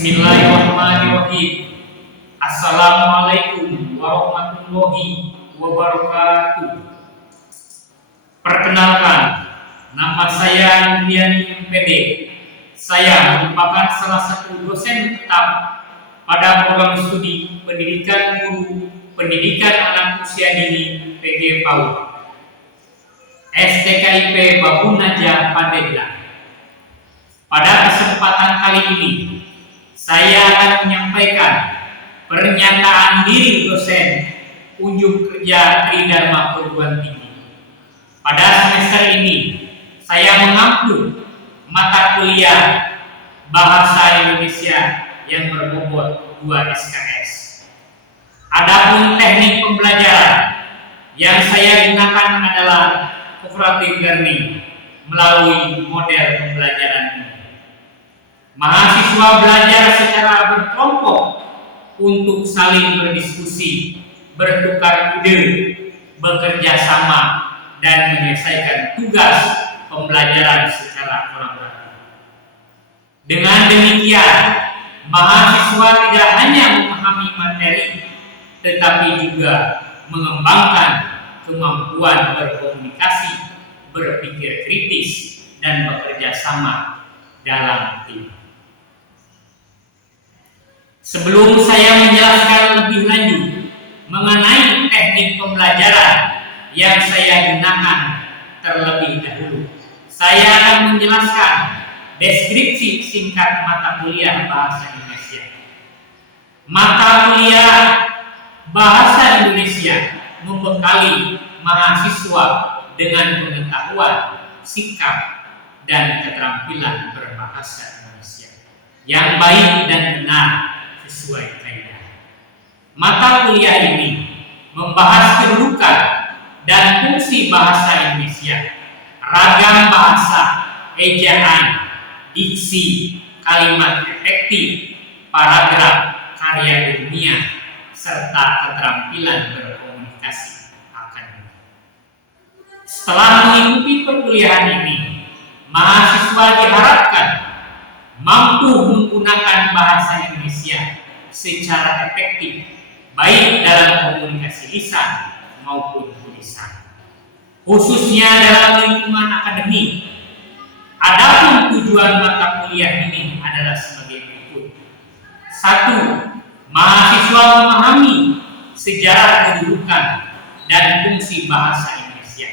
Bismillahirrahmanirrahim. Assalamualaikum warahmatullahi wabarakatuh. Perkenalkan, nama saya Nurdiani MPD. Saya merupakan salah satu dosen tetap pada program studi pendidikan guru pendidikan anak usia dini PG PAUD STKIP Babun Najah Pandeglang. Pada kesempatan kali ini, saya akan menyampaikan pernyataan diri dosen unjuk kerja Tridharma Perguruan Tinggi. Pada semester ini, saya mengampu mata kuliah Bahasa Indonesia yang berbobot 2 SKS. Adapun teknik pembelajaran yang saya gunakan adalah cooperative learning melalui model pembelajaran ini. Mahasiswa belajar secara berkelompok untuk saling berdiskusi, bertukar ide, bekerja sama, dan menyelesaikan tugas pembelajaran secara kolaboratif. Dengan demikian, mahasiswa tidak hanya memahami materi, tetapi juga mengembangkan kemampuan berkomunikasi, berpikir kritis, dan bekerja sama dalam tim. Sebelum saya menjelaskan lebih lanjut mengenai teknik pembelajaran yang saya gunakan terlebih dahulu, saya akan menjelaskan deskripsi singkat mata kuliah Bahasa Indonesia. Mata kuliah Bahasa Indonesia membekali mahasiswa dengan pengetahuan, sikap, dan keterampilan berbahasa Indonesia yang baik dan benar sesuai kaidah. Mata kuliah ini membahas kedudukan dan fungsi bahasa Indonesia, ragam bahasa, ejaan, diksi, kalimat efektif, paragraf, karya ilmiah, serta keterampilan berkomunikasi akademik. Setelah mengikuti perkuliahan ini, mahasiswa diharapkan mampu menggunakan bahasa Indonesia secara efektif, baik dalam komunikasi lisan maupun tulisan, khususnya dalam lingkungan akademik. Adapun tujuan mata kuliah ini adalah sebagai berikut. 1. Mahasiswa memahami sejarah kedudukan dan fungsi bahasa Indonesia.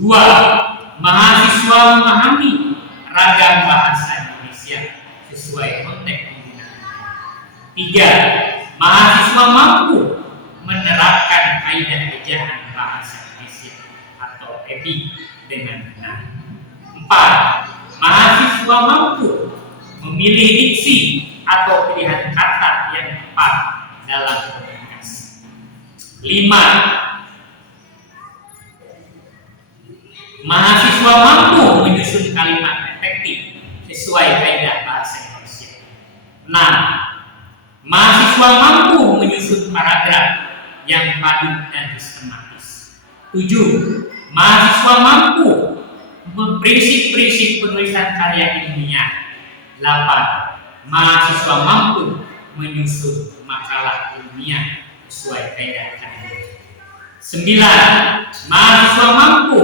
2. Mahasiswa memahami ragam bahasa Indonesia sesuai konteks penggunaannya. 3. Mahasiswa mampu menerapkan kaidah ejaan bahasa Indonesia atau EBI dengan benar. 4. Mahasiswa mampu memilih diksi atau pilihan kata yang tepat dalam komunikasi. 5. Mahasiswa mampu menyusun kalimat efektif sesuai kaidah bahasa Indonesia. 6. Mahasiswa mampu menyusun paragraf yang padu dan sistematis. 7. Mahasiswa mampu prinsip-prinsip penulisan karya ilmiah. 8. Mahasiswa mampu menyusun makalah ilmiah sesuai kaidah akademik. 9. Mahasiswa mampu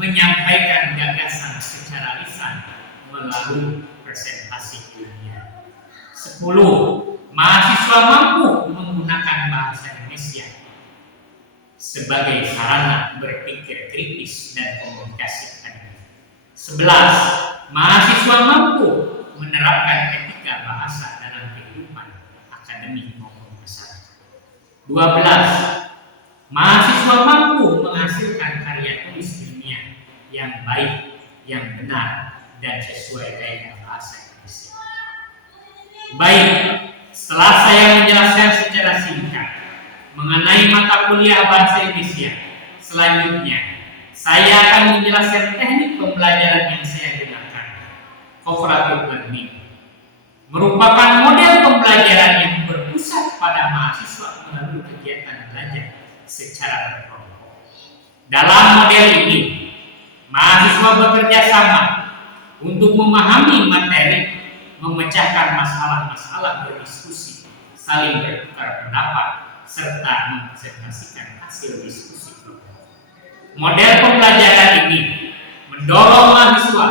menyampaikan gagasan secara lisan melalui presentasi ilmiah. 10. Mahasiswa mampu menggunakan bahasa Indonesia sebagai sarana berpikir kritis dan komunikasi akademik. 11. Mahasiswa mampu menerapkan etika bahasa dalam kehidupan akademik maupun masyarakat. 12. Mahasiswa mampu menghasilkan karya tulis ilmiah yang baik, yang benar, dan sesuai kaidah bahasa Indonesia. Baik, setelah saya menjelaskan secara singkat mengenai mata kuliah Bahasa Indonesia, selanjutnya saya akan menjelaskan teknik pembelajaran yang saya gunakan. Cooperative learning merupakan model pembelajaran yang berpusat pada mahasiswa melalui kegiatan belajar secara berkelompok. Dalam model ini, mahasiswa bekerja sama untuk memahami materi, memecahkan masalah-masalah berdiskusi, saling bertukar pendapat, serta mempresentasikan hasil diskusi kelompok. Model pembelajaran ini mendorong mahasiswa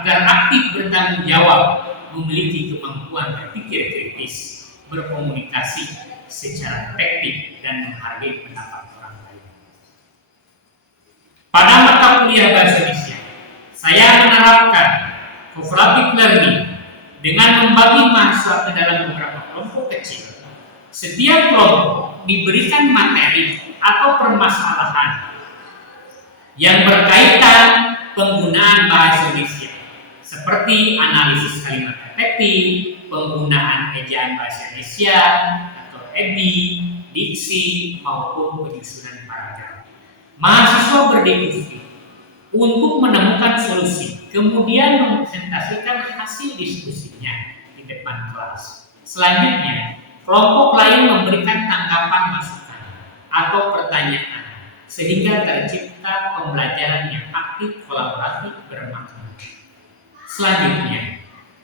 agar aktif bertanggung jawab, memiliki kemampuan berpikir kritis, berkomunikasi secara efektif, dan menghargai pendapat orang lain. Pada mata kuliah Bahasa Indonesia, saya menerapkan cooperative learning dengan membagi mahasiswa ke dalam beberapa kelompok kecil. Setiap kelompok diberikan materi atau permasalahan yang berkaitan penggunaan bahasa Indonesia, seperti analisis kalimat efektif, penggunaan ejaan bahasa Indonesia atau EBI, diksi, maupun penyusunan paragraf. Mahasiswa berdiskusi untuk menemukan solusi, kemudian mempresentasikan hasil diskusinya di depan kelas. Selanjutnya, kelompok lain memberikan tanggapan masukan atau pertanyaan, sehingga tercipta pembelajaran yang aktif, kolaboratif, bermakna. Selanjutnya,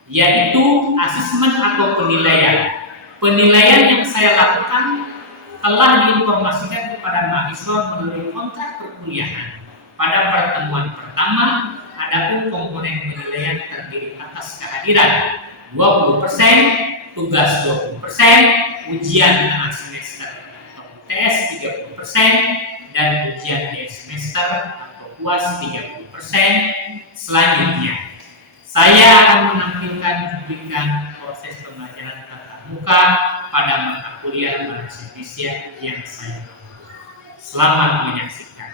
yaitu asesmen atau penilaian. Penilaian yang saya lakukan telah diinformasikan kepada mahasiswa melalui kontrak perkuliahan. Pada pertemuan pertama, adapun komponen penilaian terdiri atas kehadiran 20%, tugas 20%, ujian tengah semester atau UTS 30%, dan ujian akhir semester atau UAS 30%. Selanjutnya, saya akan menampilkan cuplikan proses pembelajaran tatap muka pada mata kuliah Bahasa Indonesia yang saya ambil. Selamat menyaksikan.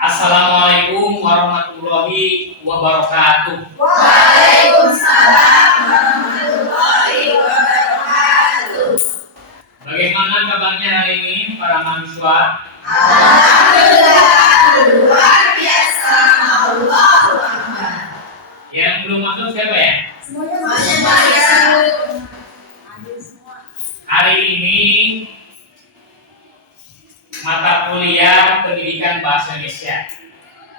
Assalamualaikum warahmatullahi wabarakatuh. Waalaikumsalam warahmatullahi wabarakatuh. Bagaimana kabarnya hari ini para mahasiswa? Alhamdulillah, luar biasa. Allahu Akbar. Yang belum masuk siapa ya? Semuanya masuk. Hari ini mata kuliah Pendidikan Bahasa Indonesia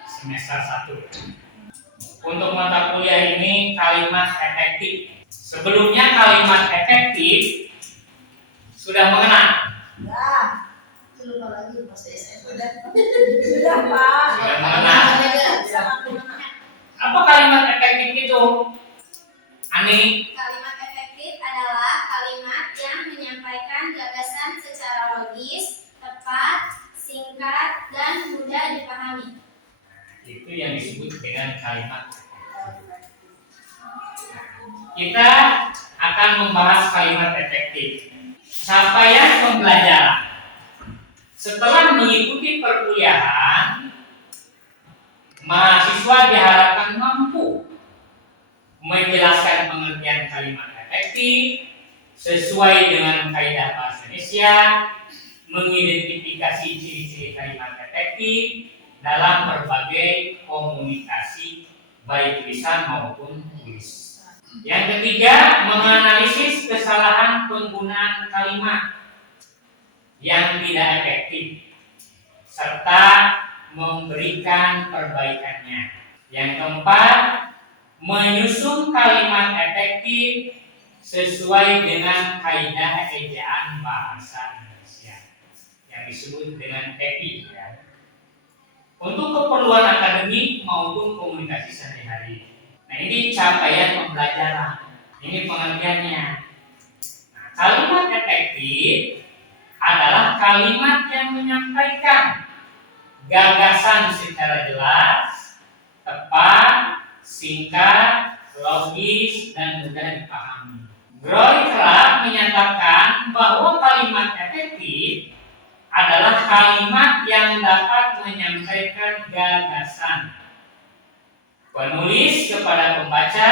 semester 1. Untuk mata kuliah ini kalimat efektif. Sebelumnya kalimat efektif sudah mengenal? Lupa lagi pas SMP. Sudah Pak. Sudah mengenal. Apa kalimat efektif itu? Ani? Kalimat efektif adalah kalimat yang menyampaikan gagasan secara logis, tepat, singkat, dan mudah dipahami. Itu yang disebut dengan kalimat. Kita akan membahas kalimat efektif. Capaian pembelajaran. Setelah mengikuti perkuliahan, mahasiswa diharapkan mampu menjelaskan pengertian kalimat efektif sesuai dengan kaidah bahasa Indonesia, mengidentifikasi ciri-ciri kalimat efektif dalam berbagai komunikasi baik tulisan maupun tulis. Yang ketiga, menganalisis kesalahan penggunaan kalimat yang tidak efektif serta memberikan perbaikannya. Yang keempat, menyusun kalimat efektif sesuai dengan kaidah ejaan bahasa Indonesia yang disebut dengan EPI ya. Untuk keperluan akademik maupun komunikasi sehari-hari. Nah, ini capaian pembelajaran. Ini pengertiannya. Nah, kalimat efektif adalah kalimat yang menyampaikan gagasan secara jelas, tepat, singkat, logis, dan mudah dipahami. Roy Clark menyatakan bahwa kalimat efektif adalah kalimat yang dapat menyampaikan gagasan penulis kepada pembaca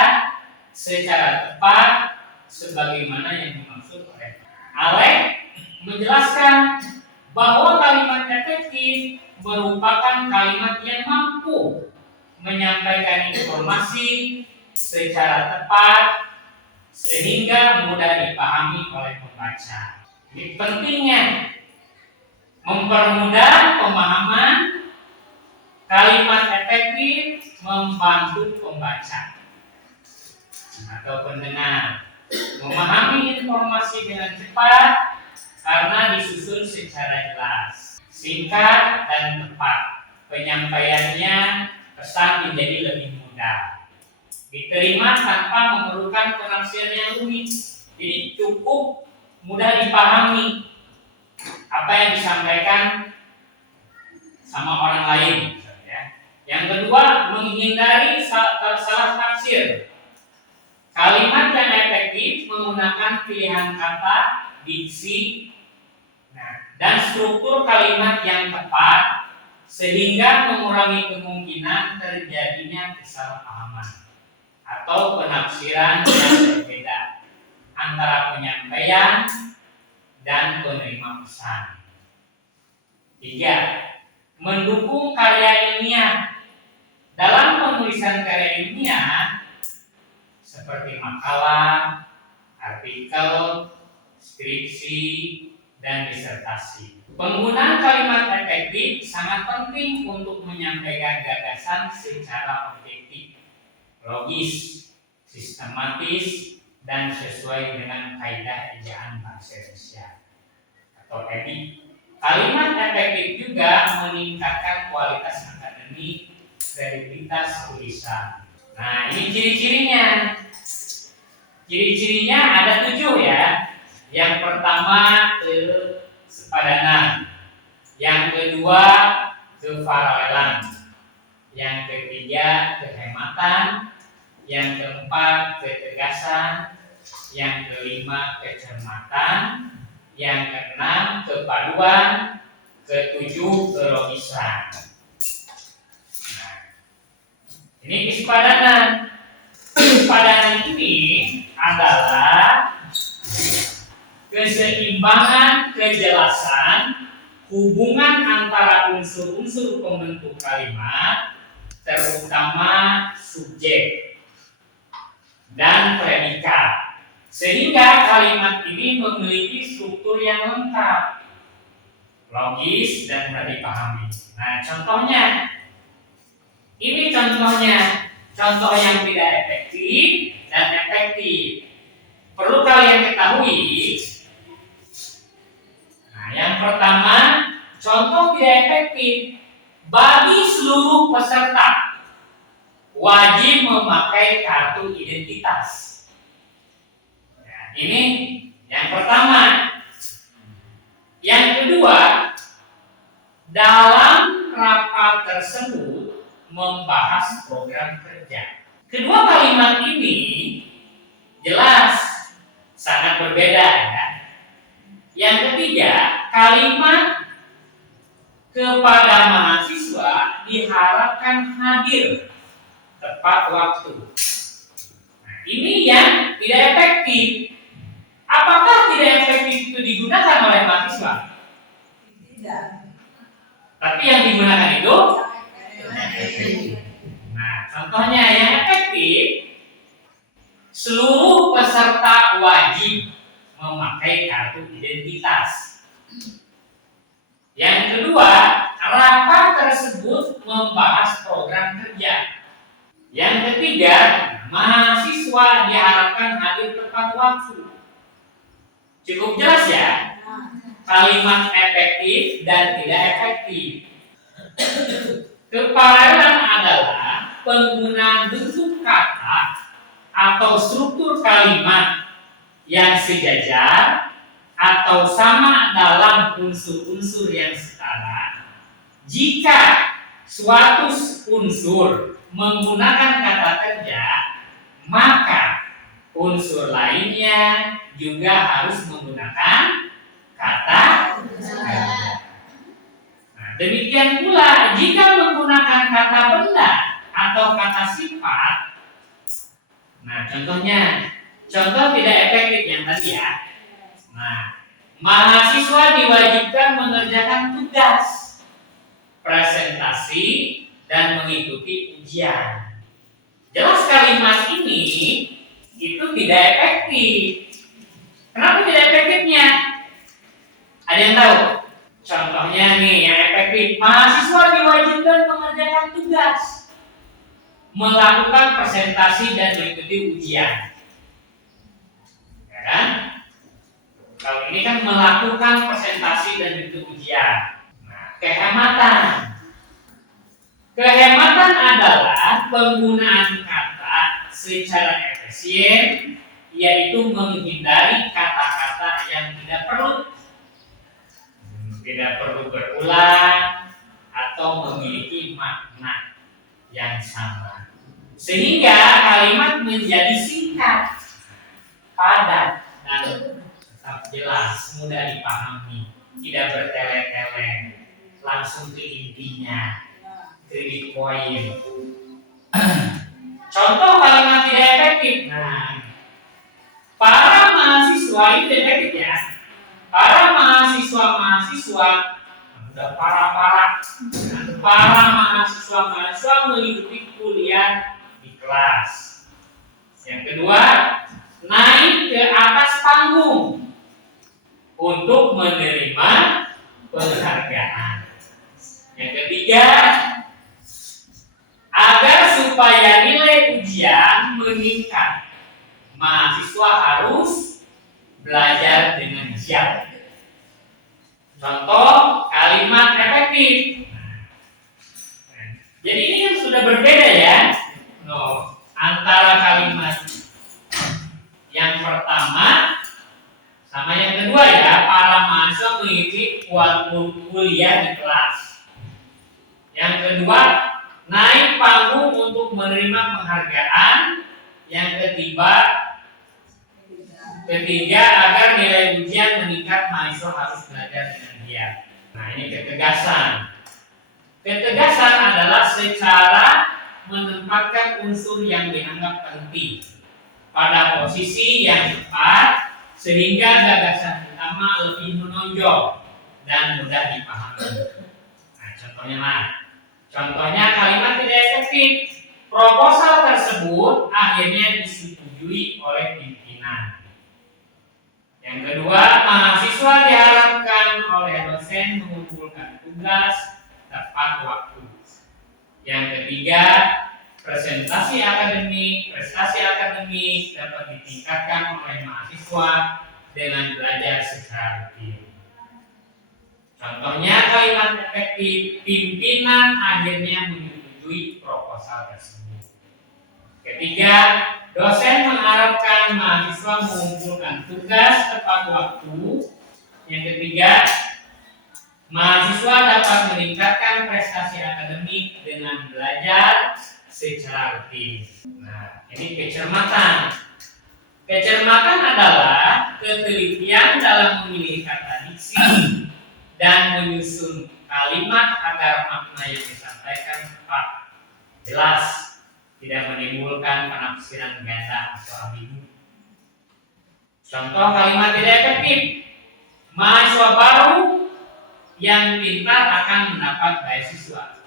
secara tepat sebagaimana yang dimaksud oleh Alec menjelaskan bahwa kalimat efektif merupakan kalimat yang mampu menyampaikan informasi secara tepat sehingga mudah dipahami oleh pembaca. Ini pentingnya mempermudah pemahaman kalimat efektif membantu pembaca. Nah, atau pendengar memahami informasi dengan cepat karena disusun secara jelas, singkat dan tepat. Penyampaiannya pesan menjadi lebih mudah, diterima tanpa memerlukan penafsiran yang rumit. Jadi cukup mudah dipahami apa yang disampaikan sama orang lain. Yang kedua, menghindari salah tafsir. Kalimat yang efektif menggunakan pilihan kata, diksi, dan struktur kalimat yang tepat sehingga mengurangi kemungkinan terjadinya kesalahpahaman atau penafsiran yang berbeda antara penyampaian dan penerima pesan. 3. Mendukung karya ilmiah. Dalam penulisan karya ilmiah seperti makalah, artikel, skripsi, dan disertasi. Penggunaan kalimat efektif sangat penting untuk menyampaikan gagasan secara objektif, logis, sistematis, dan sesuai dengan kaidah ejaan bahasa Indonesia atau EBI. Kalimat efektif juga meningkatkan kualitas akademik, kredibilitas tulisan. Nah, ini ciri-cirinya. Ciri-cirinya ada 7 ya. Yang pertama kesepadanan, yang kedua keparalelan, yang ketiga kehematan, yang keempat ketegasan, yang kelima kecermatan, yang keenam kepaduan, ketujuh kelogisan. Nah, ini kesepadanan. Kesepadanan ini adalah keseimbangan, kejelasan, hubungan antara unsur-unsur pembentuk kalimat, terutama subjek dan predikat, sehingga kalimat ini memiliki struktur yang lengkap, logis, dan mudah dipahami. Nah, contohnya, ini contoh yang tidak efektif dan efektif. Perlu kalian ketahui. Nah, yang pertama, contoh tidak efektif bagi seluruh peserta wajib memakai kartu identitas. Nah, ini yang pertama. Yang kedua, dalam rapat tersebut membahas program kerja. Kedua kalimat ini jelas sangat berbeda ya. Yang ketiga, kalimat kepada mahasiswa diharapkan hadir tepat waktu. Nah, ini yang tidak efektif. Apakah tidak efektif itu digunakan oleh mahasiswa? Tidak. Tapi yang digunakan itu Nah, contohnya yang efektif, seluruh peserta wajib memakai kartu identitas. Yang kedua, rapat tersebut membahas program kerja. Yang ketiga, mahasiswa diharapkan hadir tepat waktu. Cukup jelas ya? Kalimat efektif dan tidak efektif. Keparalelan adalah penggunaan bentuk kata atau struktur kalimat yang sejajar atau sama dalam unsur-unsur yang setara. Jika suatu unsur menggunakan kata kerja, maka unsur lainnya juga harus menggunakan kata kerja. Nah, demikian pula jika menggunakan kata benda atau kata sifat. Nah, contoh tidak efektif yang tadi ya. Nah, mahasiswa diwajibkan mengerjakan tugas, presentasi, dan mengikuti ujian. Jelas kalimat ini itu tidak efektif. Kenapa tidak efektifnya? Ada yang tahu? Contohnya nih yang efektif, mahasiswa diwajibkan mengerjakan tugas, melakukan presentasi dan mengikuti ujian. Ya. Kalau ini kan melakukan presentasi dan itu ujian. Nah, kehematan. Kehematan adalah penggunaan kata secara efisien, yaitu menghindari kata-kata yang tidak perlu berulang atau memiliki makna yang sama, sehingga kalimat menjadi singkat, padat, dan tetap jelas, mudah dipahami, tidak bertele-tele, langsung ke intinya, to the point. Contoh kalimat tidak efektif. Nah, para mahasiswa itu efektif ya. Para mahasiswa udah para mahasiswa mengikuti kuliah di kelas. Yang kedua, naik ke atas panggung untuk menerima penghargaan. Yang ketiga, agar supaya nilai ujian meningkat, mahasiswa harus belajar dengan giat. Contoh kalimat efektif. Jadi ini yang sudah berbeda ya. Antara kalimat yang pertama sama yang kedua ya. Para mahasiswa mengikuti kuliah di kelas. Yang kedua, naik panggung untuk menerima penghargaan. Yang ketiga, agar nilai ujian meningkat, mahasiswa harus belajar dengan giat. Nah, ini ketegasan. Ketegasan adalah secara menempatkan unsur yang dianggap penting pada posisi yang tepat, sehingga gagasan utama lebih menonjol dan mudah dipahami. Nah, contohnya kalimat tidak efektif. Proposal tersebut akhirnya disetujui oleh pimpinan. Yang kedua, mahasiswa diharapkan oleh dosen mengumpulkan tugas tepat waktu. Yang ketiga, prestasi akademik dapat ditingkatkan oleh mahasiswa dengan belajar secara rutin. Contohnya kalimat efektif, pimpinan akhirnya menyetujui proposal tersebut. Ketiga, dosen mengharapkan mahasiswa mengumpulkan tugas tepat waktu. Yang ketiga, mahasiswa dapat meningkatkan prestasi akademik dengan belajar secara rutin. Nah, ini kecermatan. Kecermatan adalah ketelitian dalam memilih kata diksi dan menyusun kalimat agar makna yang disampaikan tepat, jelas, tidak menimbulkan penafsiran ganda atau ambigu. Contoh kalimat tidak efektif. Mahasiswa baru yang pintar akan mendapat beasiswa.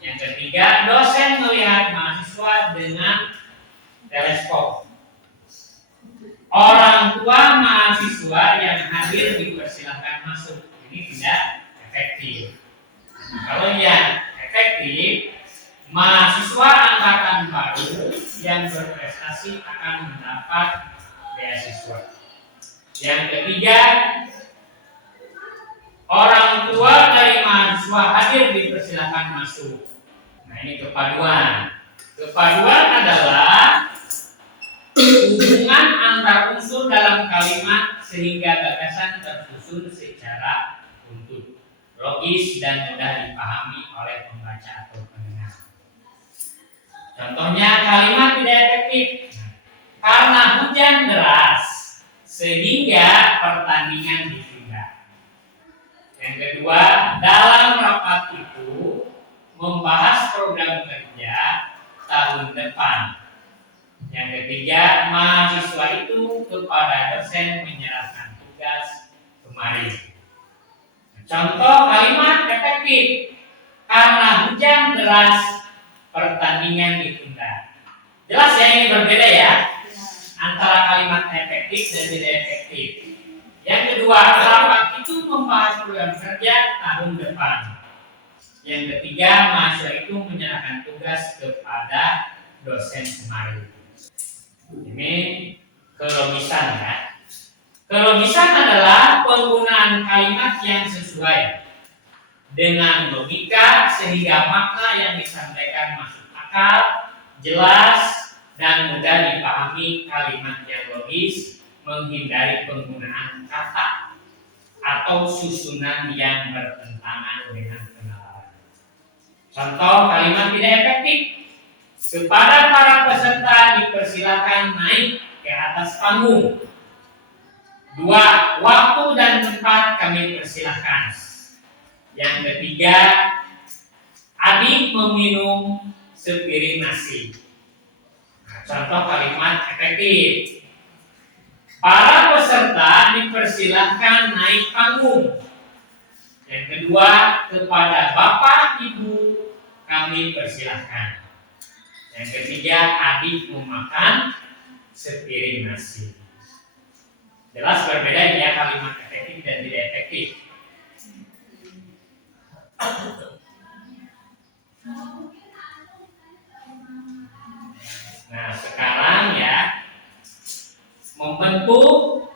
Yang ketiga, dosen melihat mahasiswa dengan teleskop. Orang tua mahasiswa yang hadir dipersilakan masuk. Ini tidak efektif. Kalau yang efektif, mahasiswa angkatan baru yang berprestasi akan mendapat beasiswa. Yang ketiga, orang tua dari mahasiswa hadir dipersilakan masuk. Nah, ini kepaduan. Kepaduan adalah hubungan antar unsur dalam kalimat sehingga gagasan tersusun secara utuh, logis dan mudah dipahami oleh pembaca atau pendengar. Contohnya kalimat tidak efektif. Karena hujan deras sehingga pertandingan ditunda. Yang kedua, dalam rapat itu membahas program kerja tahun depan. Yang ketiga, mahasiswa itu kepada dosen menyerahkan tugas kemarin. Contoh kalimat efektif. Karena hujan deras pertandingan ditunda. Jelas ya, ini berbeda ya antara kalimat efektif dan tidak efektif. Yang kedua, rapat itu membahas program kerja tahun depan. Yang ketiga, mahasiswa itu menyerahkan tugas kepada dosen kemarin. Ini kelogisan ya. Kelogisan adalah penggunaan kalimat yang sesuai dengan logika sehingga makna yang disampaikan masuk akal, jelas, dan mudah dipahami. Kalimat yang logis menghindari penggunaan kata atau susunan yang bertentangan dengan penalaran. Contoh kalimat tidak efektif. Kepada para peserta dipersilakan naik ke atas panggung. 2. Waktu dan tempat kami persilahkan. Yang ketiga, adik meminum sepiring nasi. Nah, contoh kalimat efektif. Para peserta dipersilahkan naik panggung. Yang kedua, kepada bapak ibu kami persilahkan. Yang ketiga, adik memakan sepiring nasi. Jelas berbeda ya kalimat efektif dan tidak efektif. Nah, sekarang ya, membentuk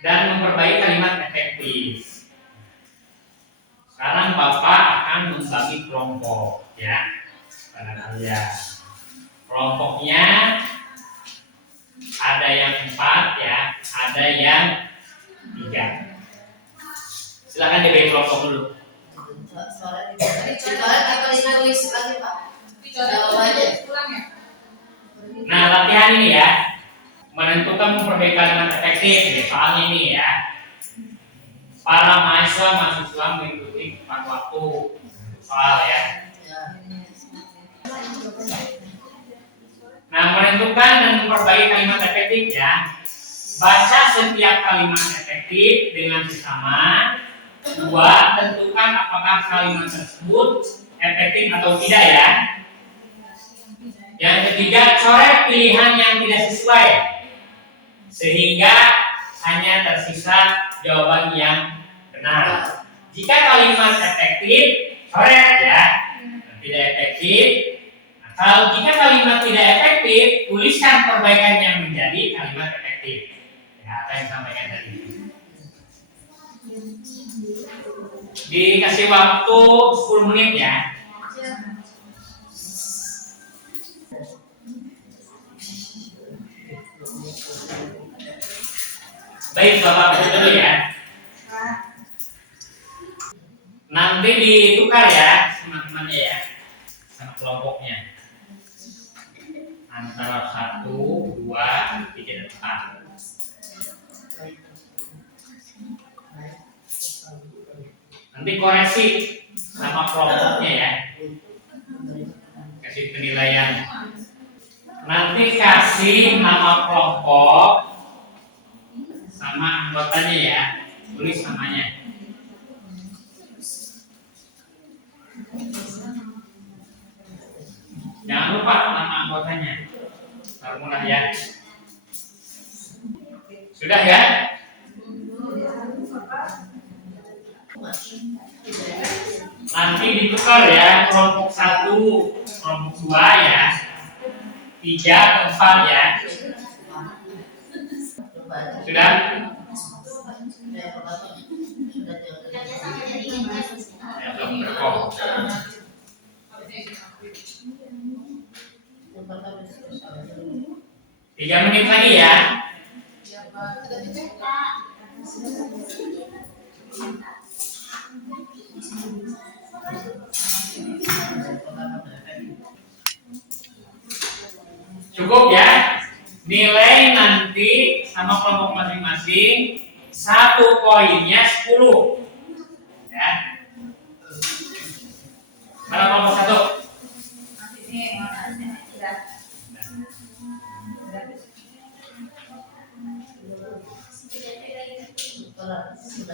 dan memperbaiki kalimat efektif. Sekarang Bapak akan membagi kelompok ya pada kalian. Kelompoknya ada yang 4 ya, ada yang 3. Silakan diberi kelompok dulu. Nah, latihan ini ya, menentukan memperbaiki kalimat efektif ya, soalnya ini ya. Para mahasiswa mengikuti tepat waktu soal ya. Nah, menentukan dan memperbaiki kalimat efektif ya. Baca setiap kalimat efektif dengan sesama. 2. Tentukan apakah kalimat tersebut efektif atau tidak ya. Yang ketiga, coret pilihan yang tidak sesuai sehingga hanya tersisa jawaban yang benar. Jika kalimat efektif, coret ya. Tidak efektif. Nah, kalau jika kalimat tidak efektif, tuliskan perbaikannya menjadi kalimat efektif. Ya, apa yang disampaikan tadi. Dikasih waktu 10 menit ya. Baik, Bapak dulu ya. Nanti ditukar ya teman-temannya ya, sama kelompoknya. Antara 1, 2, 3, dan 4. Nanti koreksi sama kelompoknya ya. Kasih penilaian. Nanti kasih nama kelompok sama anggotanya ya. Tulis namanya. Jangan lupa nama anggotanya. Taruh mulai ya. Sudah ya? Nanti ditukar ya, kelompok 1, kelompok 2 ya, 3, 4 ya. Sudah? Ya, belum berkok. 3 menit lagi ya. Cukup ya. Nilai nanti sama kelompok masing-masing 1 poinnya 10. Ya. Mana kelompok 1?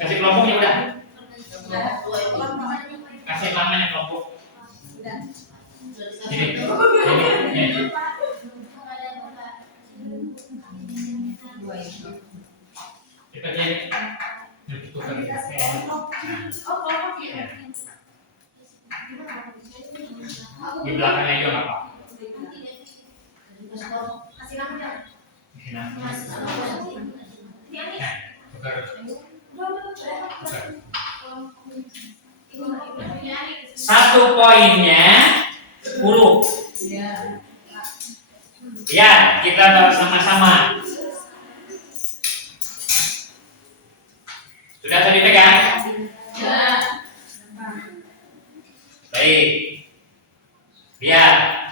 Kasih kelompoknya udah. Kasih namanya kelompok. Ini. Cepat ya. Di belakangnya juga nggak apa. Kasih nama ya. Nah, tukar. Satu poinnya 10. Ya, kita bersama-sama. Sudah tadi pegang? Baik. Lihat.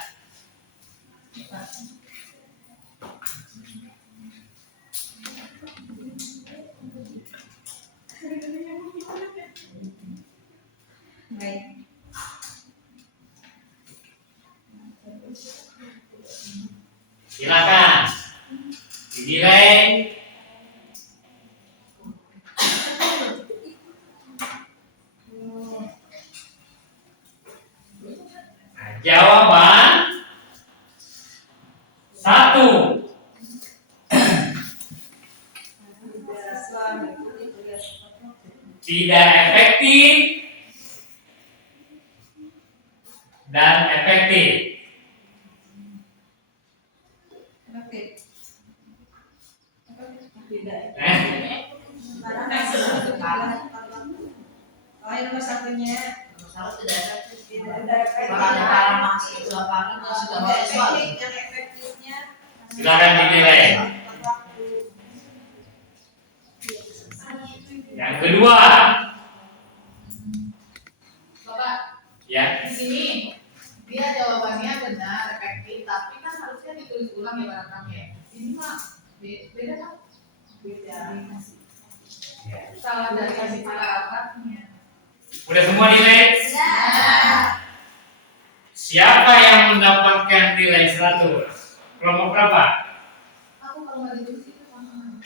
Silakan dinilai. Nah, jawaban 1. Tidak efektif dan efektif. Oh, yang nomor satunya yang efektifnya Silakan dinilai. Yang kedua, Bapak, ya. di sini dia jawabannya benar, efektif, tapi kan harusnya ditulis ulang ya barangkali ya. Ini mah beda kan? Beda. Salah dari kasih paragrafnya. Udah semua nilai? Siapa yang mendapatkan nilai 100? Kelompok berapa? Aku kalau nggak ditulis itu sama.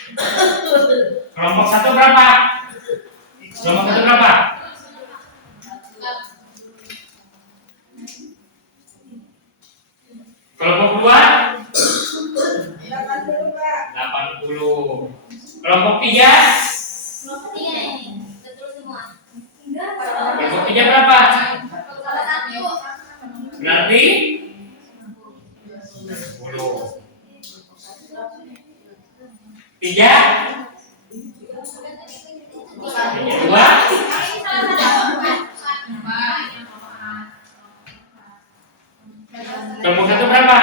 Kelompok 1 berapa? Kelompok 1 berapa? Kelompok 2? 80. Kelompok 3? Kelompok 3 nih, betul semua. Kelompok 3 berapa? Salah satu. Berarti 10. 3? 2? Kelompok 1 berapa?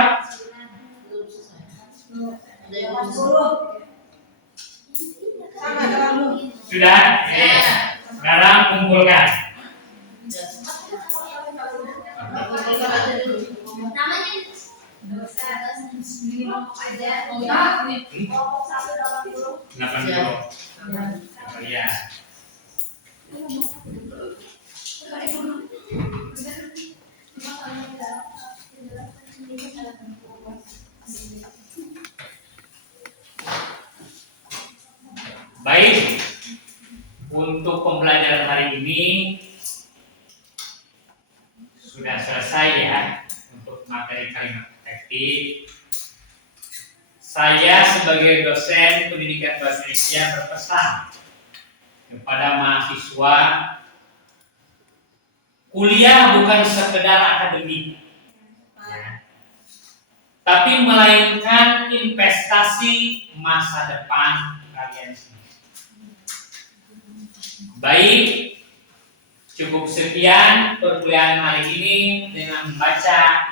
sama kamu. Sudah? Ini. Sekarang kumpulkan. Namanya Kelompok 1 80. Ya. Baik. Untuk pembelajaran hari ini sudah selesai ya untuk materi kalimat efektif. Saya sebagai dosen pendidikan bahasa Indonesia berpesan kepada mahasiswa, kuliah bukan sekedar akademik, ya, tapi melainkan investasi masa depan kalian sendiri. Baik, cukup sekian perkuliahan hari ini dengan membaca